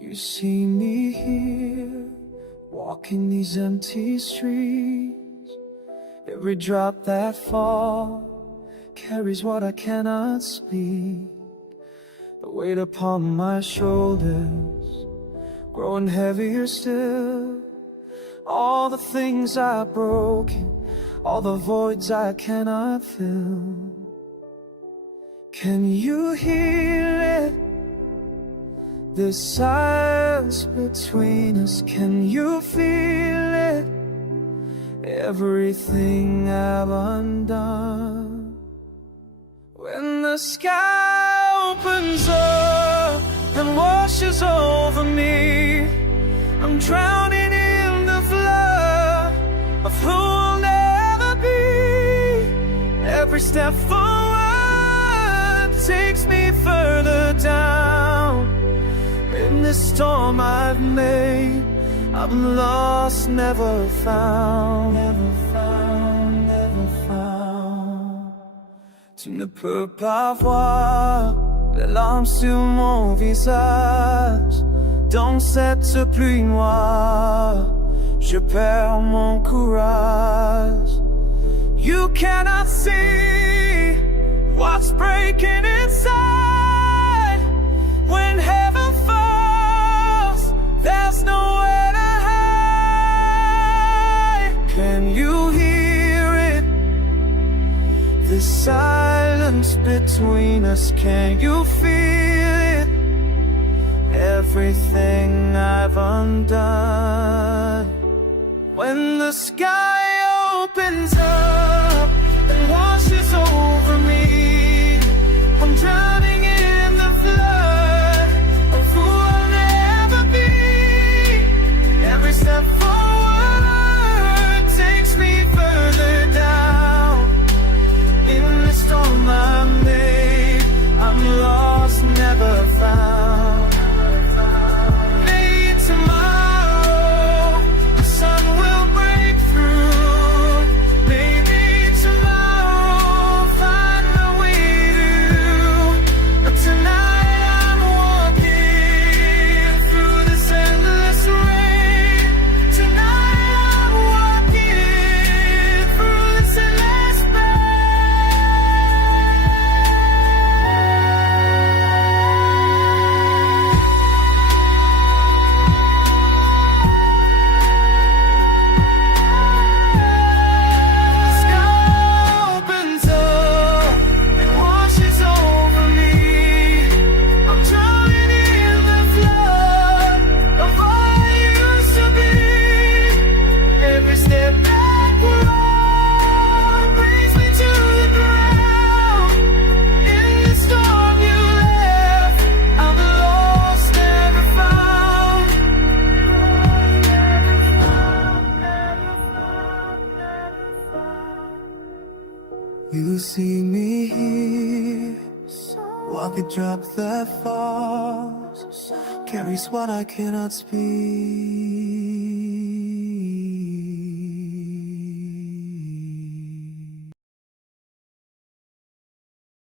You see me here, walking these empty streets. Every drop that falls carries what I cannot speak. The weight upon my shoulders, growing heavier still. All the things I've broken, all the voids I cannot fill. Can you hear it? The silence between us, can you feel it? Everything I've undone. When the sky opens up and washes over me, I'm drowning in the flood of who I'll never be. Every step forward takes me further down. In this storm I've made, I'm lost, never found, never found, never found. Tu ne peux pas voir les larmes sur mon visage. Dans cette pluie noire, je perds mon courage. You cannot see what's breaking inside. When heaven falls, there's nowhere to hide. Can you hear it? The silence between us, can you feel it? Everything I've undone. When the sky opens up and washes over me, I'm drowning in the flood of who I'll never be. Every step forward takes me further down. In the storm I made, I'm lost, never found. Maybe tomorrow the sun will break through. Maybe tomorrow I'll find my way to. But tonight I'm walking through this endless rain. Tonight I'm walking through this endless pain. The sky opens up and washes over me. I'm drowning in the flood of all I used to be. Every step backward brings me to the ground. In the storm you left, I'm lost, never found. You see me here, walk a drop that falls, carries what I cannot speak.